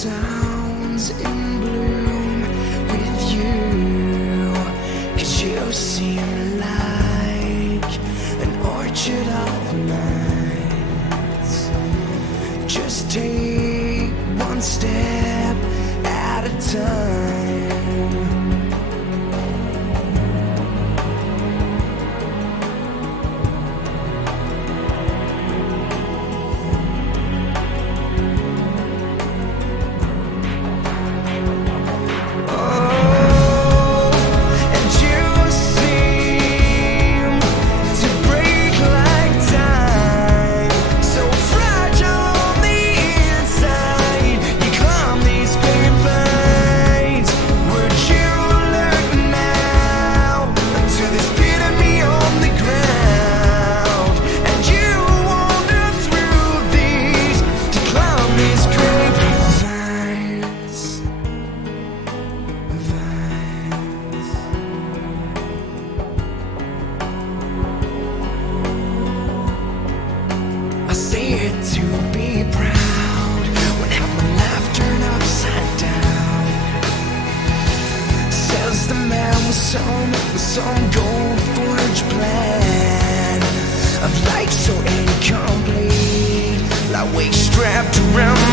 sounds in bloom with you, 'cause you seem like an orchard of lights. Just take one step at a time. Some gold forged plan of life so incomplete, like weight strapped around